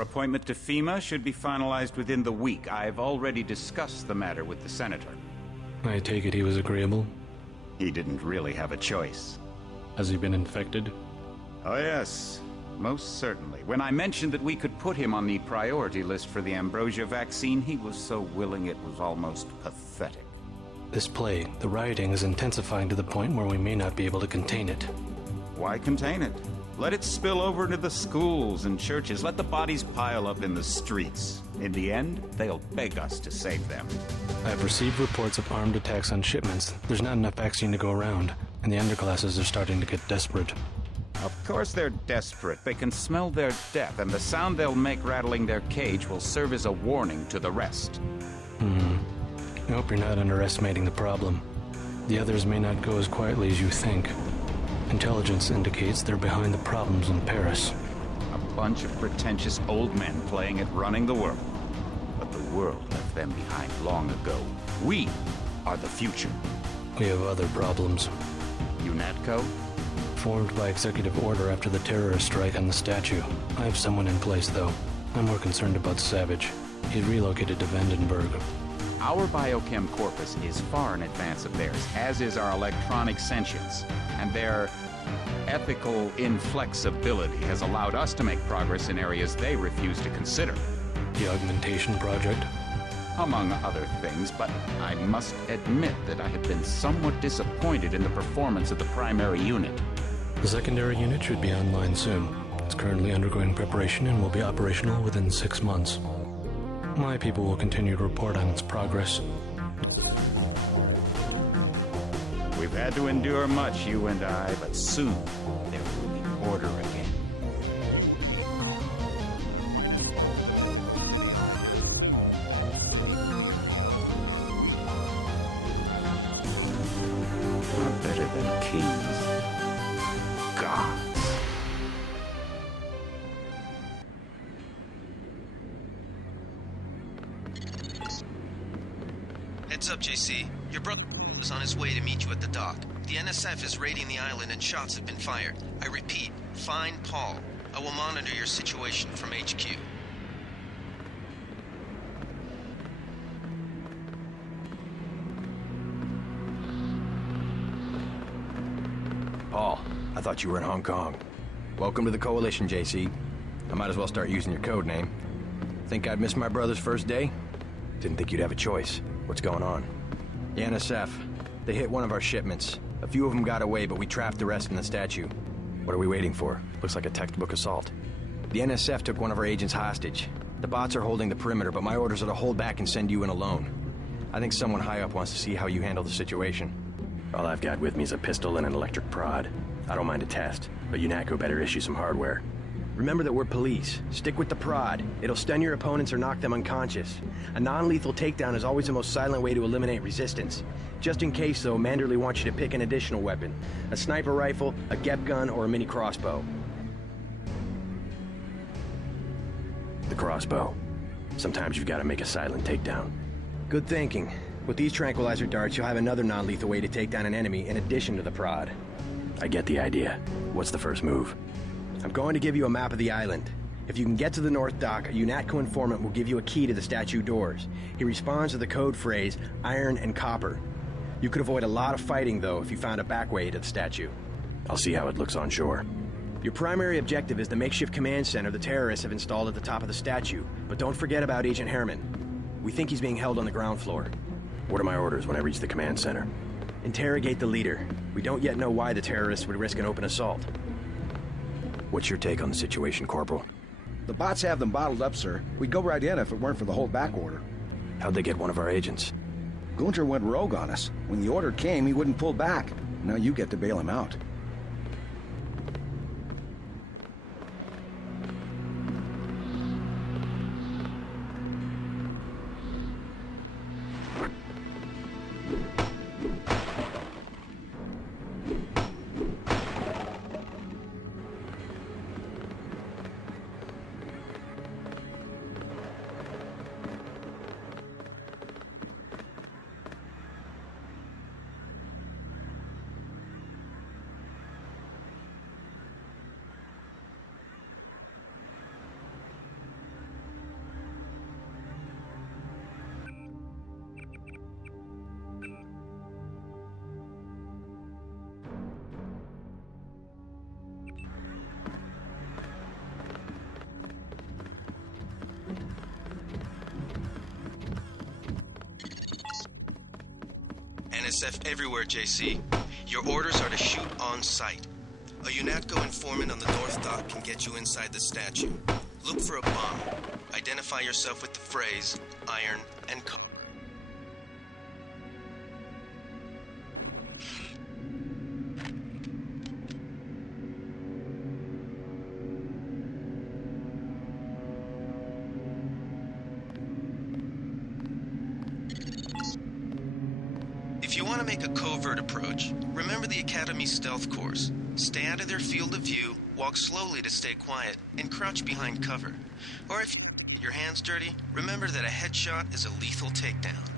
Your appointment to FEMA should be finalized within the week. I've already discussed the matter with the Senator. I take it he was agreeable? He didn't really have a choice. Has he been infected? Oh yes, most certainly. When I mentioned that we could put him on the priority list for the ambrosia vaccine, he was so willing it was almost pathetic. This plague, the rioting, is intensifying to the point where we may not be able to contain it. Why contain it? Let it spill over into the schools and churches. Let the bodies pile up in the streets. In the end, they'll beg us to save them. I've received reports of armed attacks on shipments. There's not enough vaccine to go around, and the underclasses are starting to get desperate. Of course they're desperate. They can smell their death, and the sound they'll make rattling their cage will serve as a warning to the rest. I hope you're not underestimating the problem. The others may not go as quietly as you think. Intelligence indicates they're behind the problems in Paris. A bunch of pretentious old men playing at running the world. But the world left them behind long ago. We are the future. We have other problems. UNATCO? Formed by executive order after the terrorist strike on the statue. I have someone in place, though. I'm more concerned about Savage. He's relocated to Vandenberg. Our biochem corpus is far in advance of theirs, as is our electronic sentience. And their ethical inflexibility has allowed us to make progress in areas they refuse to consider. The augmentation project? Among other things, but I must admit that I have been somewhat disappointed in the performance of the primary unit. The secondary unit should be online soon. It's currently undergoing preparation and will be operational within 6 months. My people will continue to report on its progress. We've had to endure much, you and I, but soon there will be order again. Not better than kings. Gods. Heads up, JC. Your brother is on his way to meet you at the dock. The NSF is raiding the island and shots have been fired. I repeat, find Paul. I will monitor your situation from HQ. Paul, I thought you were in Hong Kong. Welcome to the Coalition, JC. I might as well start using your code name. Think I'd miss my brother's first day? Didn't think you'd have a choice. What's going on? The NSF. They hit one of our shipments. A few of them got away, but we trapped the rest in the statue. What are we waiting for? Looks like a textbook assault. The NSF took one of our agents hostage. The bots are holding the perimeter, but my orders are to hold back and send you in alone. I think someone high up wants to see how you handle the situation. All I've got with me is a pistol and an electric prod. I don't mind a test, but UNATCO better issue some hardware. Remember that we're police. Stick with the prod. It'll stun your opponents or knock them unconscious. A non-lethal takedown is always the most silent way to eliminate resistance. Just in case, though, Manderley wants you to pick an additional weapon. A sniper rifle, a GEP gun, or a mini crossbow. The crossbow. Sometimes you've got to make a silent takedown. Good thinking. With these tranquilizer darts, you'll have another non-lethal way to take down an enemy in addition to the prod. I get the idea. What's the first move? I'm going to give you a map of the island. If you can get to the North Dock, a UNATCO informant will give you a key to the statue doors. He responds to the code phrase, iron and copper. You could avoid a lot of fighting, though, if you found a back way to the statue. I'll see how it looks on shore. Your primary objective is the makeshift command center the terrorists have installed at the top of the statue. But don't forget about Agent Herman. We think he's being held on the ground floor. What are my orders when I reach the command center? Interrogate the leader. We don't yet know why the terrorists would risk an open assault. What's your take on the situation, Corporal? The bots have them bottled up, sir. We'd go right in if it weren't for the holdback order. How'd they get one of our agents? Gunter went rogue on us. When the order came, he wouldn't pull back. Now you get to bail him out. NSF everywhere, JC. Your orders are to shoot on sight. A UNATCO informant on the North Dock can get you inside the statue. Look for a bomb. Identify yourself with the phrase, iron, and coal. If you want to make a covert approach, remember the Academy stealth course. Stay out of their field of view, walk slowly to stay quiet, and crouch behind cover. Or if you get your hands dirty, remember that a headshot is a lethal takedown.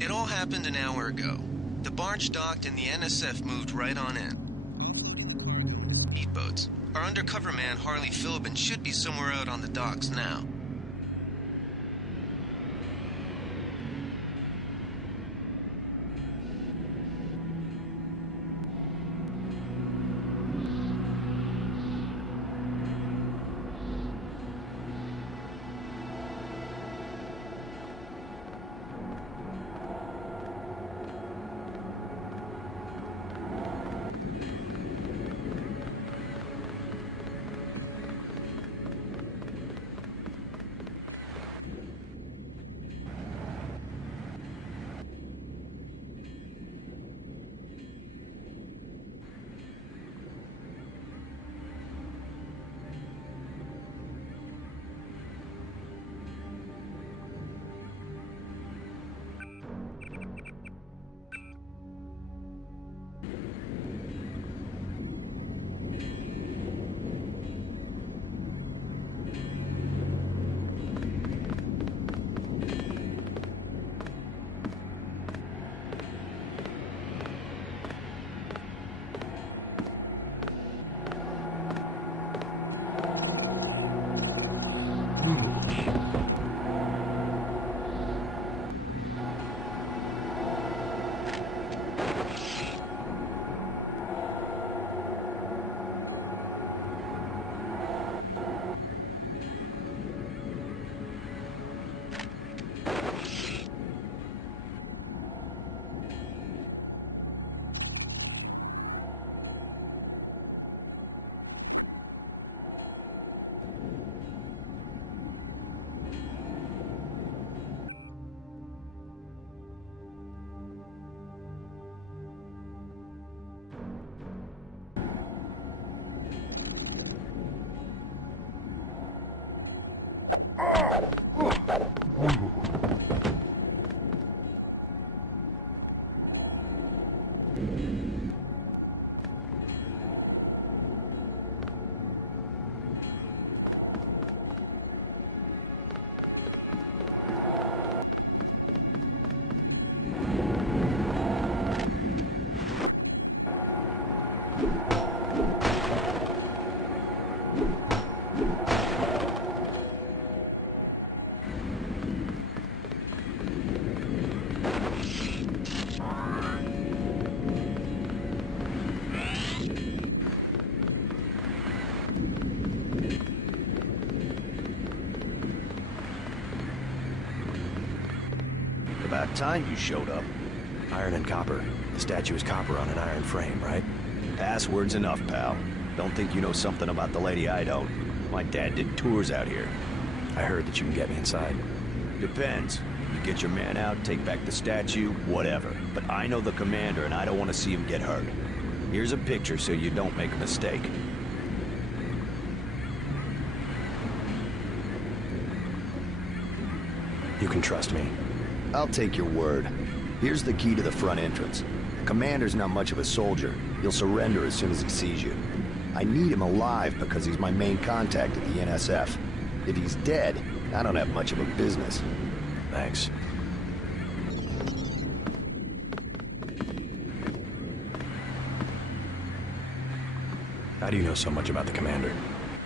It all happened an hour ago. The barge docked and the NSF moved right on in. Speedboats. Our undercover man, Harley Philbin, should be somewhere out on the docks now. About time you showed up. Iron and copper. The statue is copper on an iron frame, right? Password's enough, pal. Don't think you know something about the lady I don't. My dad did tours out here. I heard that you can get me inside. Depends. You get your man out, take back the statue, whatever. But I know the commander and I don't want to see him get hurt. Here's a picture so you don't make a mistake. You can trust me. I'll take your word. Here's the key to the front entrance. The commander's not much of a soldier. He'll surrender as soon as he sees you. I need him alive because he's my main contact at the NSF. If he's dead, I don't have much of a business. Thanks. How do you know so much about the commander?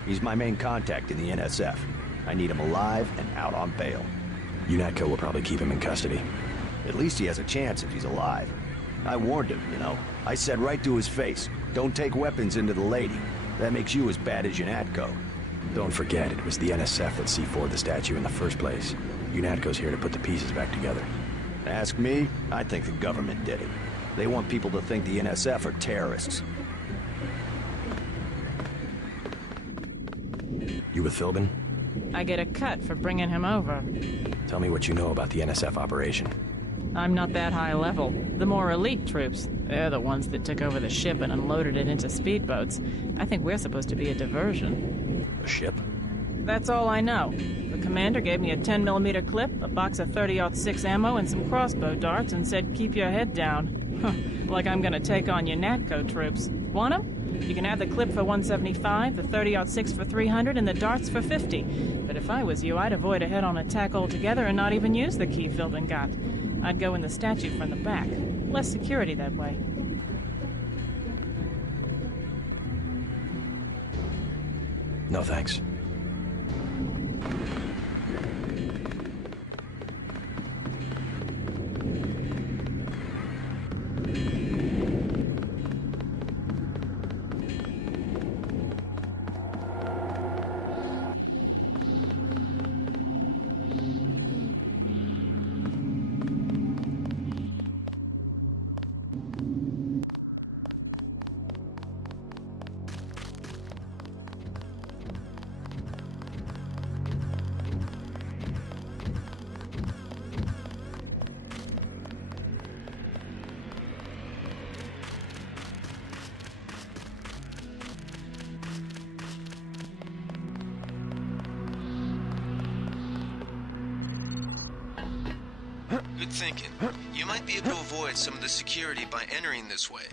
He's my main contact in the NSF. I need him alive and out on bail. UNATCO will probably keep him in custody. At least he has a chance if he's alive. I warned him, you know. I said right to his face, don't take weapons into the lady. That makes you as bad as UNATCO. Don't forget, it was the NSF that C4'd the statue in the first place. UNATCO's here to put the pieces back together. Ask me, I think the government did it. They want people to think the NSF are terrorists. You with Philbin? I get a cut for bringing him over. Tell me what you know about the NSF operation. I'm not that high level. The more elite troops, they're the ones that took over the ship and unloaded it into speedboats. I think we're supposed to be a diversion. A ship? That's all I know. The commander gave me a 10mm clip, a box of 30-06 ammo, and some crossbow darts and said, keep your head down. Like I'm gonna take on your NATCO troops. Want 'em? You can have the clip for 175, the 30-06 for 300, and the darts for 50. But if I was you, I'd avoid a head-on attack altogether and not even use the key Philbin got. I'd go in the statue from the back. Less security that way. No thanks. Good thinking. You might be able to avoid some of the security by entering this way.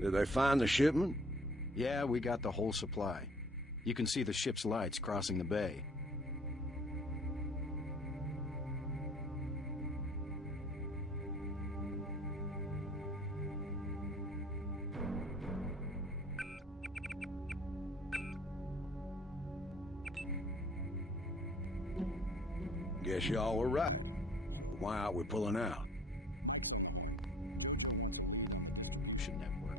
Did they find the shipment? Yeah, we got the whole supply. You can see the ship's lights crossing the bay. Guess y'all were right. Why aren't we pulling out? Shouldn't that work?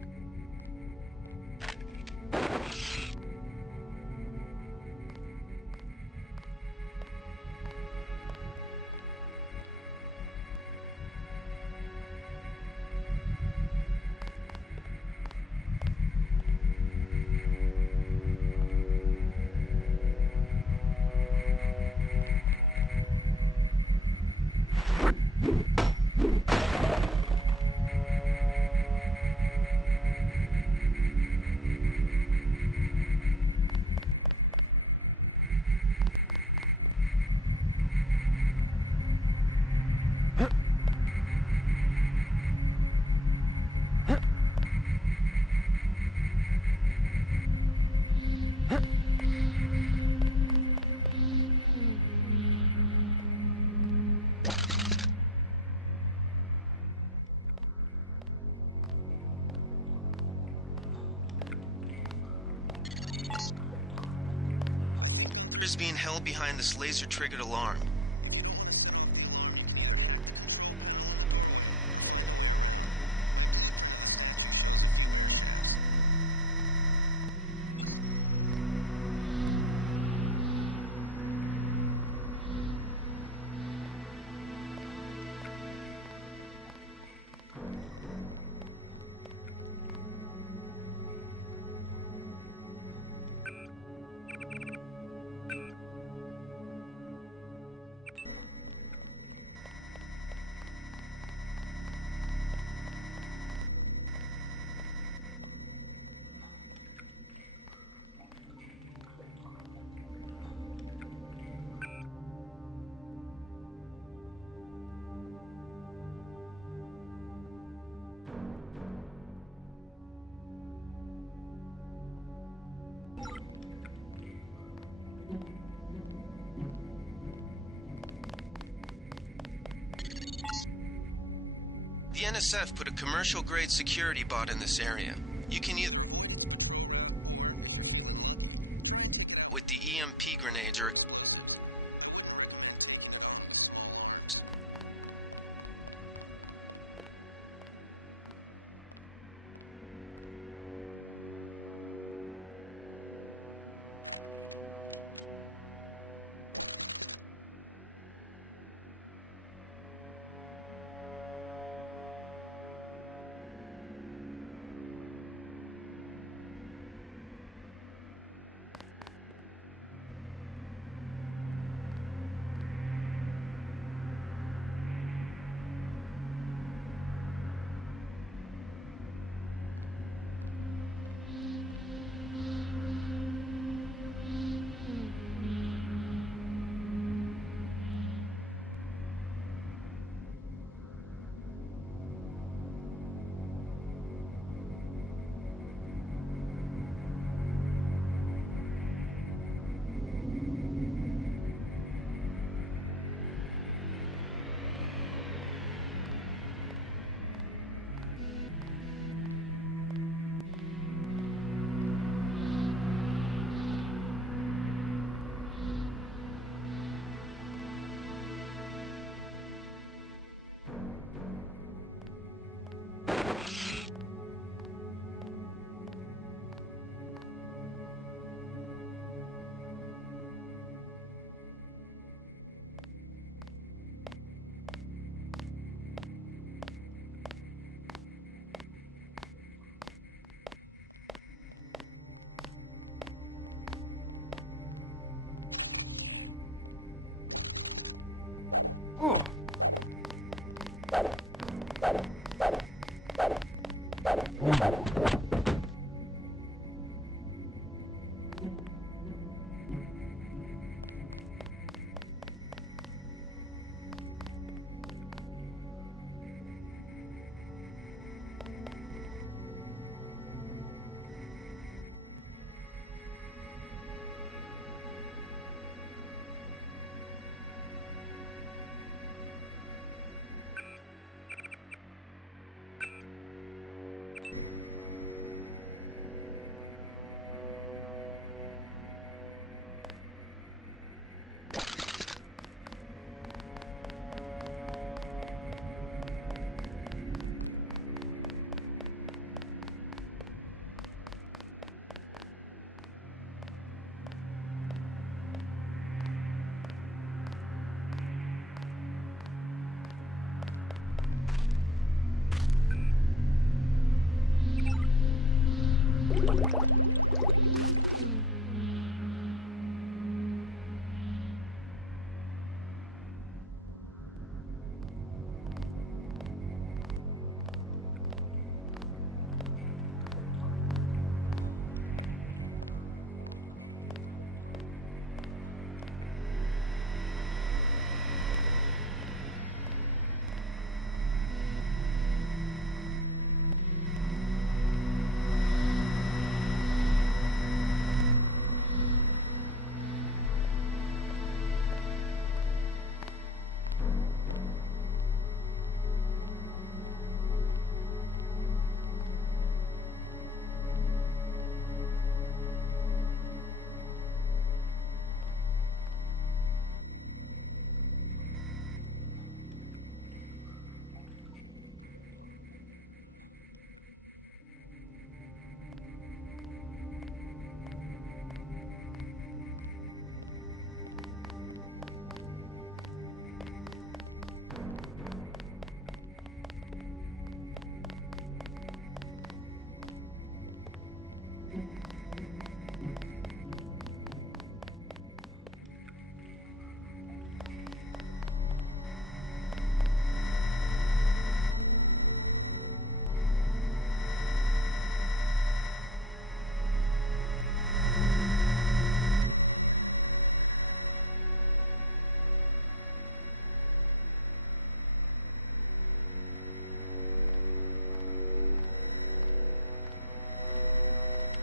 Is being held behind this laser-triggered alarm. The NSF put a commercial-grade security bot in this area. You can use with the EMP grenades or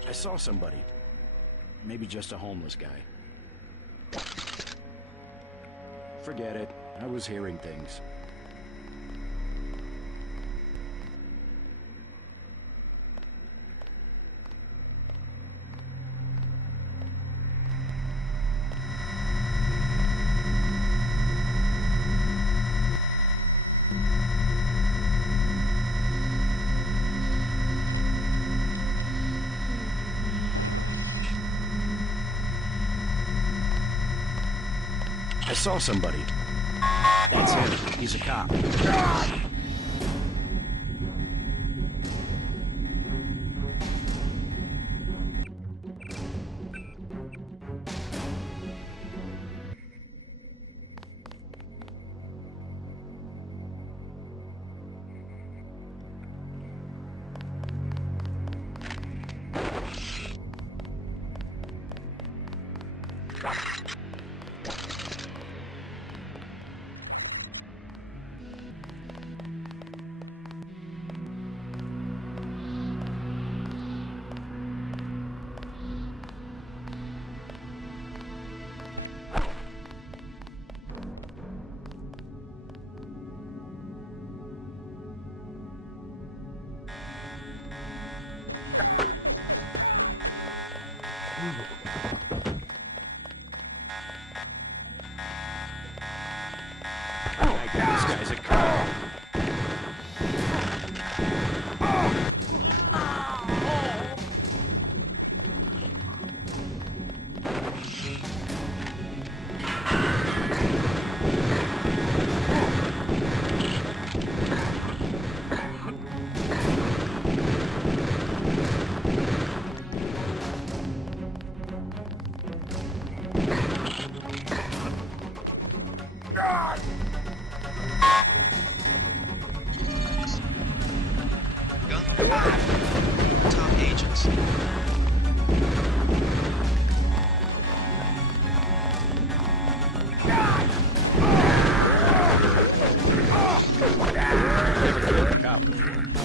I saw somebody. Maybe just a homeless guy. Forget it. I was hearing things. I saw somebody. That's him. He's a cop. This guy's a cop. Top agents. Never killed a cop before.